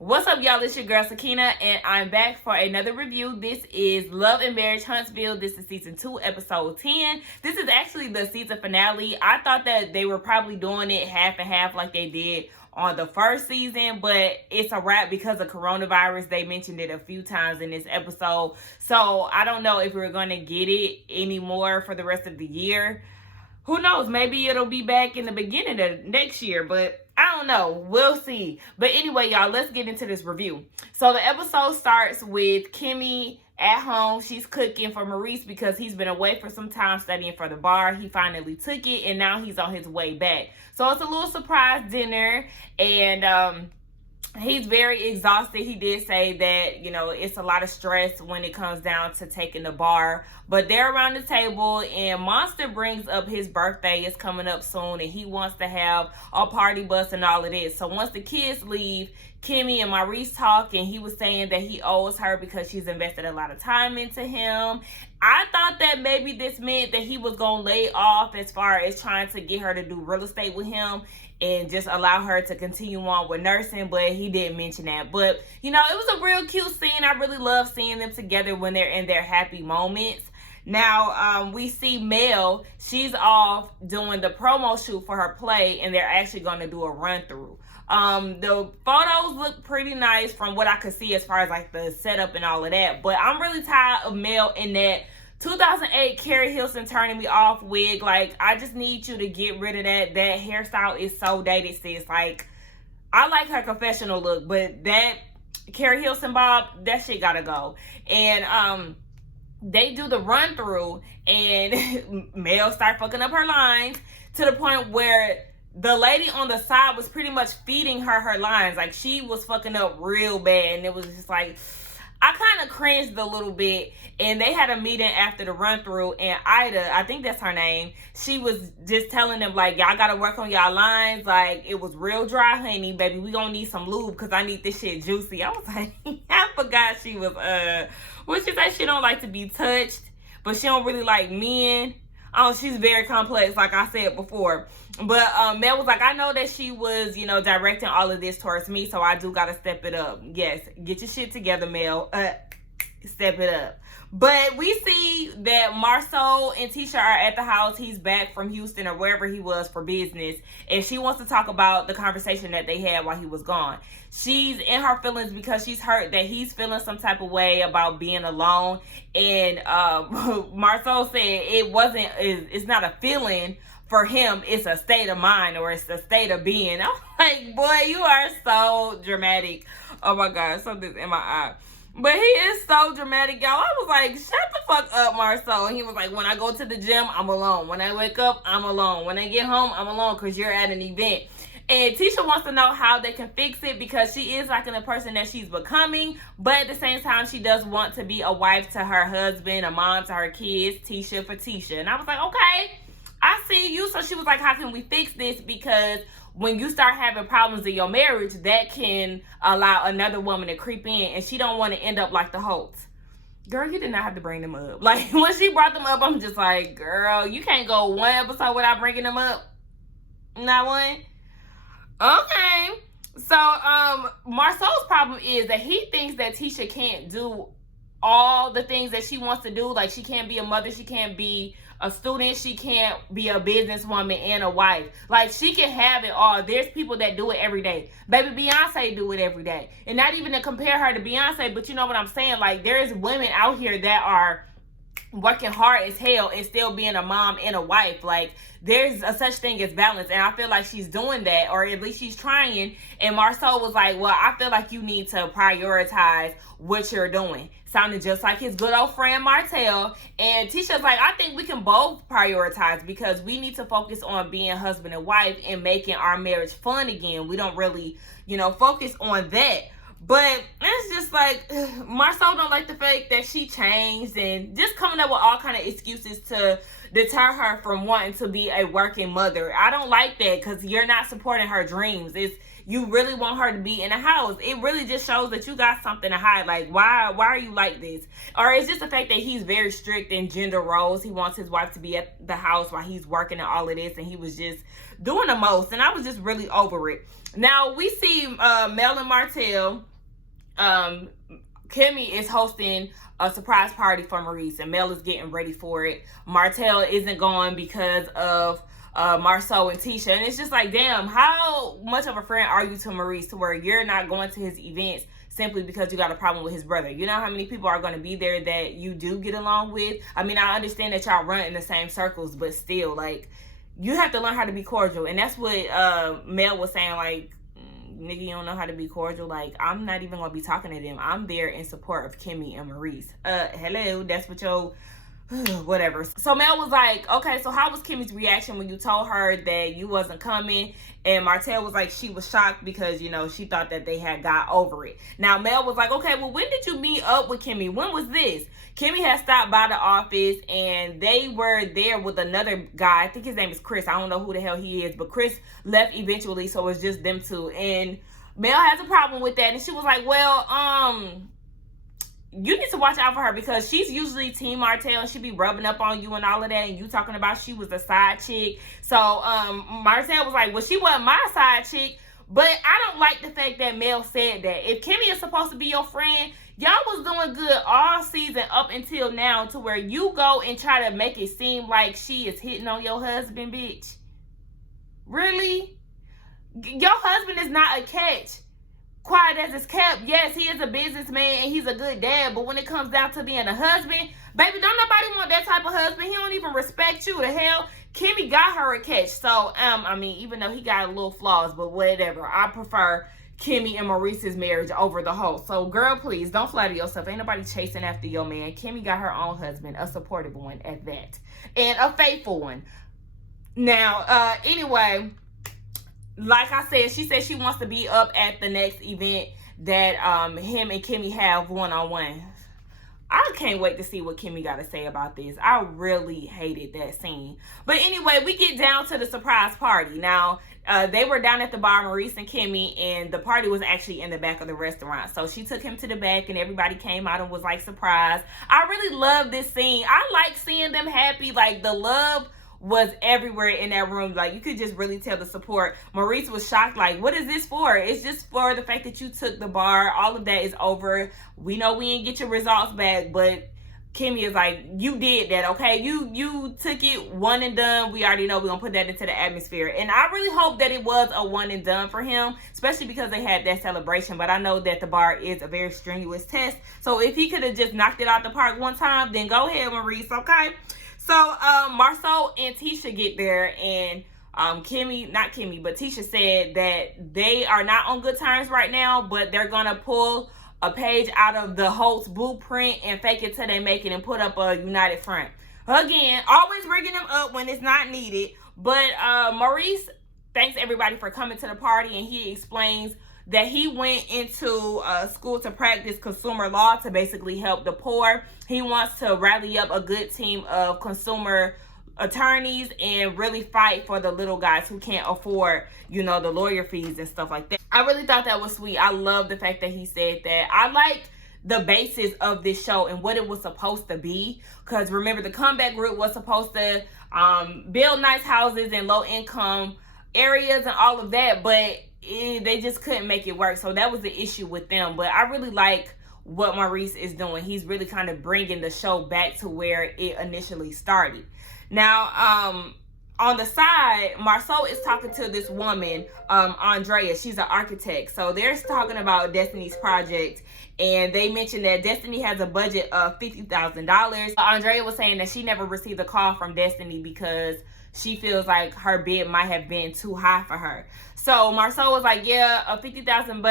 What's up, y'all? It's your girl Sakina, and I'm back for another review. This is Love and Marriage Huntsville. This is season 2, episode 10. This is actually the season finale. I thought that they were probably doing it half and half like they did on the first season, but it's a wrap because of coronavirus. They mentioned it a few times in this episode, so I don't know if we're going to get it anymore for the rest of the year. Who knows? Maybe it'll be back in the beginning of next year, but I don't know. We'll see. But anyway, y'all, let's get into this review. So the episode starts with Kimmi at home. She's cooking for Maurice because he's been away for some time studying for the bar. He finally took it, and now he's on his way back. So it's a little surprise dinner, and he's very exhausted. He did say that, you know, it's a lot of stress when it comes down to taking the bar. But they're around the table, and Monster brings up his birthday is coming up soon, and he wants to have a party bus and all of this. So once the kids leave, Kimmy and Maurice talk, and he was saying that he owes her because she's invested a lot of time into him. I thought that maybe this meant that he was going to lay off as far as trying to get her to do real estate with him and just allow her to continue on with nursing, but he didn't mention that. But, you know, it was a real cute scene. I really love seeing them together when they're in their happy moments. Now, we see Mel. She's off doing the promo shoot for her play, and they're actually going to do a run-through. The photos look pretty nice from what I could see as far as, like, the setup and all of that. But I'm really tired of Mel in that 2008 Carrie Hilson turning me off wig. Like, I just need you to get rid of that. That hairstyle is so dated, sis. Like, I like her confessional look, but that Carrie Hilson bob, that shit gotta go. And they do the run through, and Mel start fucking up her lines to the point where the lady on the side was pretty much feeding her lines. Like, she was fucking up real bad, and it was just like, I kind of cringed a little bit. And they had a meeting after the run through, and Ida, I think that's her name, she was just telling them, like, y'all gotta work on y'all lines. Like, it was real dry, honey, baby. We gonna need some lube because I need this shit juicy. I was like, I forgot she was what she say, she don't like to be touched, but she don't really like men. Oh, she's very complex, like I said before. But Mel was like, I know that she was, you know, directing all of this towards me, so I do gotta step it up. Yes, get your shit together, Mel. Step it up. But we see that Marcel and Tisha are at the house. He's back from Houston or wherever he was for business, and she wants to talk about the conversation that they had while he was gone. She's in her feelings because she's hurt that he's feeling some type of way about being alone. And Marcel said it's not a feeling for him, it's a state of mind, or it's a state of being. I'm like, boy, you are so dramatic. Oh my God, something's in my eye. But he is so dramatic, y'all. I was like, shut the fuck up, Marcel. And he was like, when I go to the gym, I'm alone. When I wake up, I'm alone. When I get home, I'm alone because you're at an event. And Tisha wants to know how they can fix it because she is liking the person that she's becoming. But at the same time, she does want to be a wife to her husband, a mom to her kids, Tisha for Tisha. And I was like, okay, I see you. So she was like, how can we fix this? Because when you start having problems in your marriage, that can allow another woman to creep in, and she don't want to end up like the Holtz. Girl, you did not have to bring them up. Like, when she brought them up, I'm just like, girl, you can't go one episode without bringing them up. Not one? Okay. So, Marcel's problem is that he thinks that Tisha can't do all the things that she wants to do. Like, she can't be a mother, she can't be a student, she can't be a businesswoman and a wife. Like, she can have it all. There's people that do it every day. Baby Beyonce do it every day. And not even to compare her to Beyonce, but you know what I'm saying? Like, there's women out here that are working hard as hell and still being a mom and a wife. Like, there's a such thing as balance, and I feel like she's doing that, or at least she's trying. And Marcel was like, well, I feel like you need to prioritize what you're doing. Sounded just like his good old friend Marcel. And Tisha's like, I think we can both prioritize because we need to focus on being husband and wife and making our marriage fun again. We don't really, you know, focus on that. But it's just like, Marcel don't like the fact that she changed and just coming up with all kind of excuses to deter her from wanting to be a working mother. I don't like that because you're not supporting her dreams. you really want her to be in the house. It really just shows that you got something to hide. Like, why are you like this? Or it's just the fact that he's very strict in gender roles. He wants his wife to be at the house while he's working and all of this, and he was just doing the most, and I was just really over it. Now we see Mel and Martell. Kimmi is hosting a surprise party for Maurice, and Mel is getting ready for it. Martell isn't going because of Marcel and Tisha, and it's just like, damn, how much of a friend are you to Maurice to where you're not going to his events simply because you got a problem with his brother? You know how many people are going to be there that you do get along with? I mean, I understand that y'all run in the same circles, but still, like, you have to learn how to be cordial. And that's what Mel was saying, like, nigga, you don't know how to be cordial. Like, I'm not even gonna be talking to them. I'm there in support of Kimmi and Maurice. Hello, that's what your whatever. So Mel was like, okay, so how was Kimmy's reaction when you told her that you wasn't coming? And Martell was like, she was shocked because, you know, she thought that they had got over it. Now Mel was like, okay, well, when did you meet up with Kimmi? When was this? Kimmi had stopped by the office, and they were there with another guy. I think his name is Chris. I don't know who the hell he is, but Chris left eventually, so it's just them two. And Mel has a problem with that, and she was like, well, you need to watch out for her because she's usually Team Martell, and she be rubbing up on you and all of that, and you talking about she was a side chick. So Martell was like, well, she wasn't my side chick, but I don't like the fact that Mel said that. If Kimmi is supposed to be your friend, y'all was doing good all season up until now, to where you go and try to make it seem like she is hitting on your husband, bitch. Really? Your husband is not a catch. Quiet as it's kept. Yes, he is a businessman and he's a good dad, but when it comes down to being a husband, baby, don't nobody want that type of husband. He don't even respect you. The hell, Kimmi got her a catch. So, I mean, even though he got a little flaws, but whatever. I prefer Kimmi and Maurice's marriage over the whole. So, girl, please don't flatter yourself. Ain't nobody chasing after your man. Kimmi got her own husband, a supportive one at that, and a faithful one. Now, anyway, like I said, she said she wants to be up at the next event that him and Kimmi have one-on-one. I can't wait to see what Kimmi got to say about this. I really hated that scene. But anyway, we get down to the surprise party. Now, they were down at the bar, Maurice and Kimmi, and the party was actually in the back of the restaurant. So she took him to the back, and everybody came out and was like surprised. I really love this scene. I like seeing them happy. Like, the love was everywhere in that room. Like, you could just really tell the support. Maurice was shocked, like, what is this for? It's just for the fact that you took the bar. All of that is over. We know we didn't get your results back, but Kimmi is like, you did that, okay? You took it one and done. We already know we're gonna put that into the atmosphere. And I really hope that it was a one and done for him, especially because they had that celebration. But I know that the bar is a very strenuous test. So if he could have just knocked it out the park one time, then go ahead, Maurice, okay? So Marcel and Tisha get there, and Tisha said that they are not on good terms right now, but they're gonna pull a page out of the Holtz blueprint and fake it till they make it and put up a united front. Again, always bringing them up when it's not needed. But Maurice thanks everybody for coming to the party, and he explains that he went into school to practice consumer law to basically help the poor. He wants to rally up a good team of consumer attorneys and really fight for the little guys who can't afford, you know, the lawyer fees and stuff like that. I really thought that was sweet. I love the fact that he said that. I liked the basis of this show and what it was supposed to be, because remember, the comeback group was supposed to build nice houses in low income areas and all of that, but they just couldn't make it work. So that was the issue with them. But I really like what Maurice is doing. He's really kind of bringing the show back to where it initially started. Now, on the side, Marcel is talking to this woman, Andrea. She's an architect. So they're talking about Destiny's project, and they mentioned that Destiny has a budget of $50,000. Andrea was saying that she never received a call from Destiny because she feels like her bid might have been too high for her. So Marcel was like, yeah, a $50,000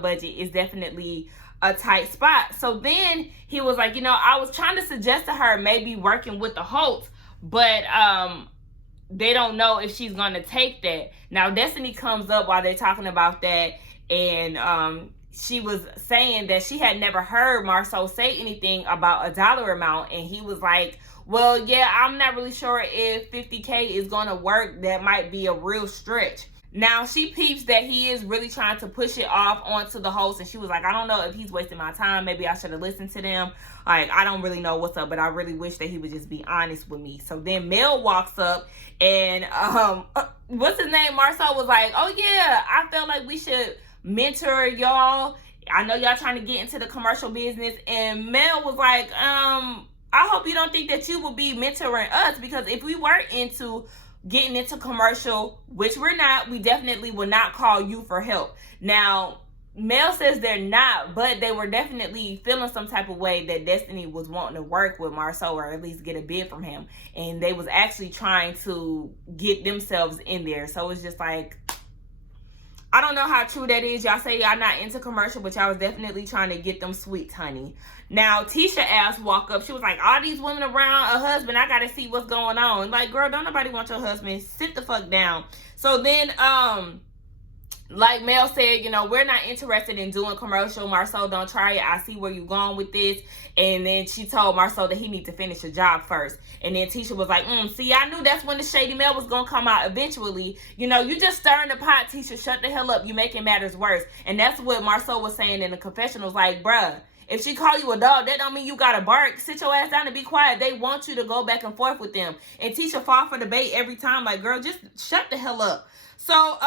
budget is definitely a tight spot. So then he was like, you know, I was trying to suggest to her maybe working with the Holtz, but they don't know if she's going to take that. Now, Destiny comes up while they're talking about that, and she was saying that she had never heard Marcel say anything about a dollar amount, and he was like, well, yeah, I'm not really sure if $50K is going to work. That might be a real stretch. Now, she peeps that he is really trying to push it off onto the host, and she was like, I don't know if he's wasting my time. Maybe I should have listened to them. Like, I don't really know what's up, but I really wish that he would just be honest with me. So then Mel walks up, and what's his name? Marcel was like, oh yeah, I felt like we should mentor y'all. I know y'all trying to get into the commercial business. And Mel was like, I hope you don't think that you will be mentoring us, because if we were getting into commercial, which we're not, we definitely will not call you for help. Now, Mel says they're not, but they were definitely feeling some type of way that Destiny was wanting to work with Marcel, or at least get a bid from him. And they was actually trying to get themselves in there. So it's just like, I don't know how true that is. Y'all say y'all not into commercial, but y'all was definitely trying to get them sweets, honey. Now, Tisha ass walk up. She was like, all these women around a husband, I gotta see what's going on. Like, girl, don't nobody want your husband. Sit the fuck down. So then, like Mel said, you know, we're not interested in doing commercial. Marcel, don't try it. I see where you're going with this. And then she told Marcel that he need to finish a job first. And then Tisha was like, see, I knew that's when the shady Mel was going to come out eventually. You know, you just stirring the pot, Tisha. Shut the hell up. You making matters worse. And that's what Marcel was saying in the confessionals. Like, bruh, if she call you a dog, that don't mean you gotta bark. Sit your ass down and be quiet. They want you to go back and forth with them. And Tisha fall for the bait every time. Like, girl, just shut the hell up. So,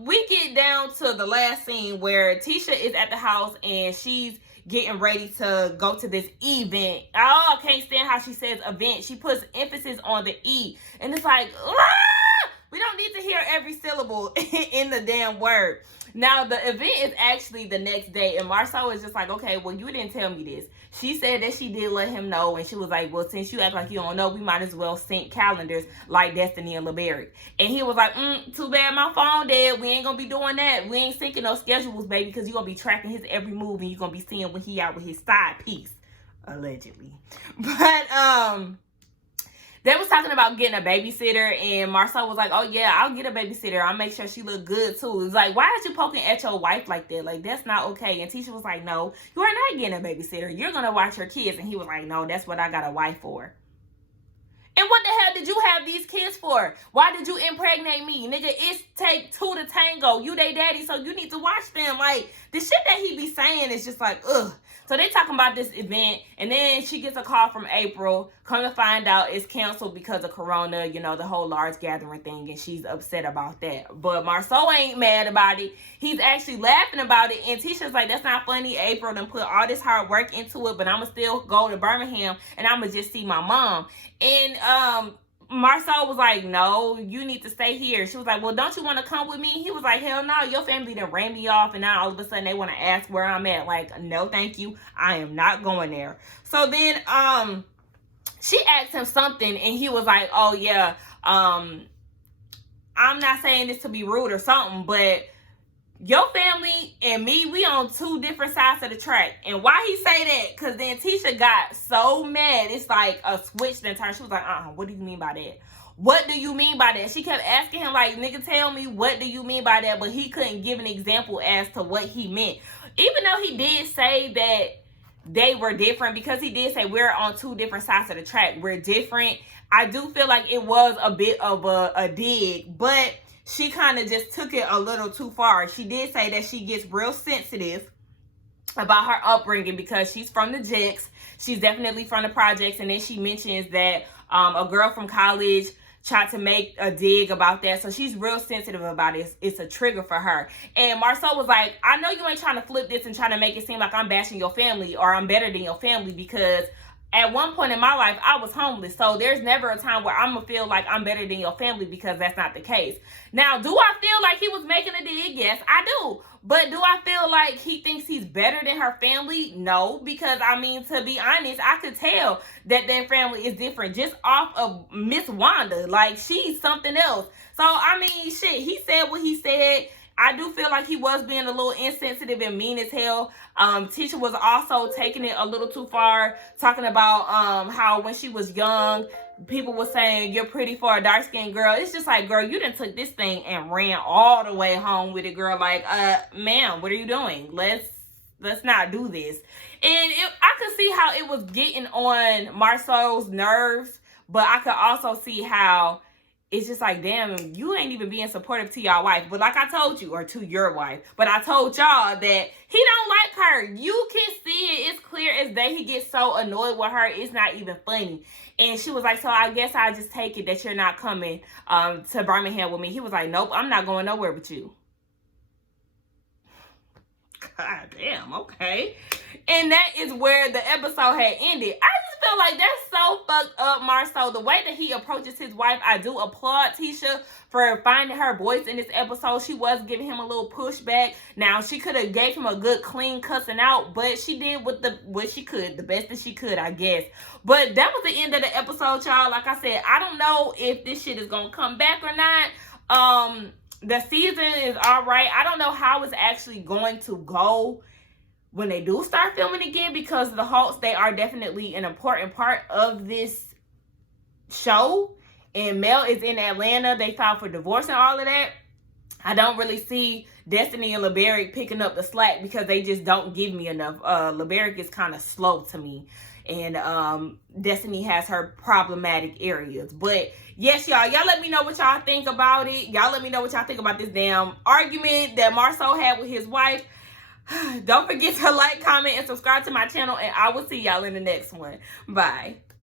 we get down to the last scene where Tisha is at the house and she's getting ready to go to this event. Oh, I can't stand how she says event. She puts emphasis on the E. And it's like, we don't need to hear every syllable in the damn word. Now, the event is actually the next day, and Marcel is just like, okay, well, you didn't tell me this. She said that she did let him know, and she was like, well, since you act like you don't know, we might as well sync calendars like Destiny and LeBerry. And he was like, too bad my phone dead. We ain't gonna be doing that. We ain't syncing no schedules, baby, because you're gonna be tracking his every move, and you're gonna be seeing when he out with his side piece, allegedly. But, they was talking about getting a babysitter, and Marcel was like, oh yeah, I'll get a babysitter. I'll make sure she look good too. It's like, why are you poking at your wife like that? Like, that's not okay. And Tisha was like, no, you are not getting a babysitter. You're going to watch your kids. And he was like, no, that's what I got a wife for. And what the hell did you have these kids for? Why did you impregnate me? Nigga, it's take two to tango. You they daddy, so you need to watch them. Like, the shit that he be saying is just like, ugh. So they talking about this event, and then she gets a call from April. Come to find out it's canceled because of Corona, you know, the whole large gathering thing, and she's upset about that. But Marcel ain't mad about it. He's actually laughing about it, and Tisha's like, that's not funny. April done put all this hard work into it, but I'm going to still go to Birmingham, and I'm going to just see my mom. And Marcel was like, no, you need to stay here. She was like, well, don't you want to come with me? He was like, hell no, your family done ran me off, and now all of a sudden they want to ask where I'm at. Like, no, thank you. I am not going there. So then she asked him something, and he was like, oh yeah, I'm not saying this to be rude or something, but your family and me, we on two different sides of the track. And why he say that? Because then Tisha got so mad. It's like a switch then turned. She was like, what do you mean by that? What do you mean by that? She kept asking him, like, nigga, tell me, what do you mean by that? But he couldn't give an example as to what he meant. Even though he did say that they were different, because he did say we're on two different sides of the track. We're different. I do feel like it was a bit of a dig, but she kind of just took it a little too far. She did say that she gets real sensitive about her upbringing because she's from the Jicks. She's definitely from the projects. And then she mentions that a girl from college tried to make a dig about that. So she's real sensitive about it. It's a trigger for her. And Marcel was like, I know you ain't trying to flip this and trying to make it seem like I'm bashing your family or I'm better than your family, because at one point in my life, I was homeless. So there's never a time where I'm going to feel like I'm better than your family, because that's not the case. Now, do I feel like he was making a dig? Yes, I do. But do I feel like he thinks he's better than her family? No, because, I mean, to be honest, I could tell that their family is different just off of Miss Wanda. Like, she's something else. So, I mean, shit, he said what he said. I do feel like he was being a little insensitive and mean as hell. Tisha was also taking it a little too far, talking about how when she was young, people were saying, you're pretty for a dark-skinned girl. It's just like, girl, you done took this thing and ran all the way home with it, girl. Like, ma'am, what are you doing? Let's not do this. And I could see how it was getting on Marcel's nerves, but I could also see how it's just like, damn, you ain't even being supportive to your wife. But like I told you, or to your wife, but I told y'all that he don't like her. You can see it. It's clear as day. He gets so annoyed with her. It's not even funny. And she was like, so I guess I'll just take it that you're not coming to Birmingham with me. He was like, nope, I'm not going nowhere with you. God damn, okay. And that is where the episode had ended. I just feel like that's so fucked up, Marcel. The way that he approaches his wife, I do applaud Tisha for finding her voice in this episode. She was giving him a little pushback. Now, she could have gave him a good clean cussing out, but she did what she could, the best that she could, I guess. But that was the end of the episode, y'all. Like I said, I don't know if this shit is gonna come back or not. The season is all right. I don't know how it's actually going to go when they do start filming again, because the Hawks, they are definitely an important part of this show. And Mel is in Atlanta. They filed for divorce and all of that. I don't really see Destiny and LeBerick picking up the slack because they just don't give me enough. LeBerick is kind of slow to me. And Destiny has her problematic areas. But yes, y'all let me know what y'all think about it. Y'all let me know what y'all think about this damn argument that Marcel had with his wife. Don't forget to like, comment, and subscribe to my channel. And I will see y'all in the next one. Bye.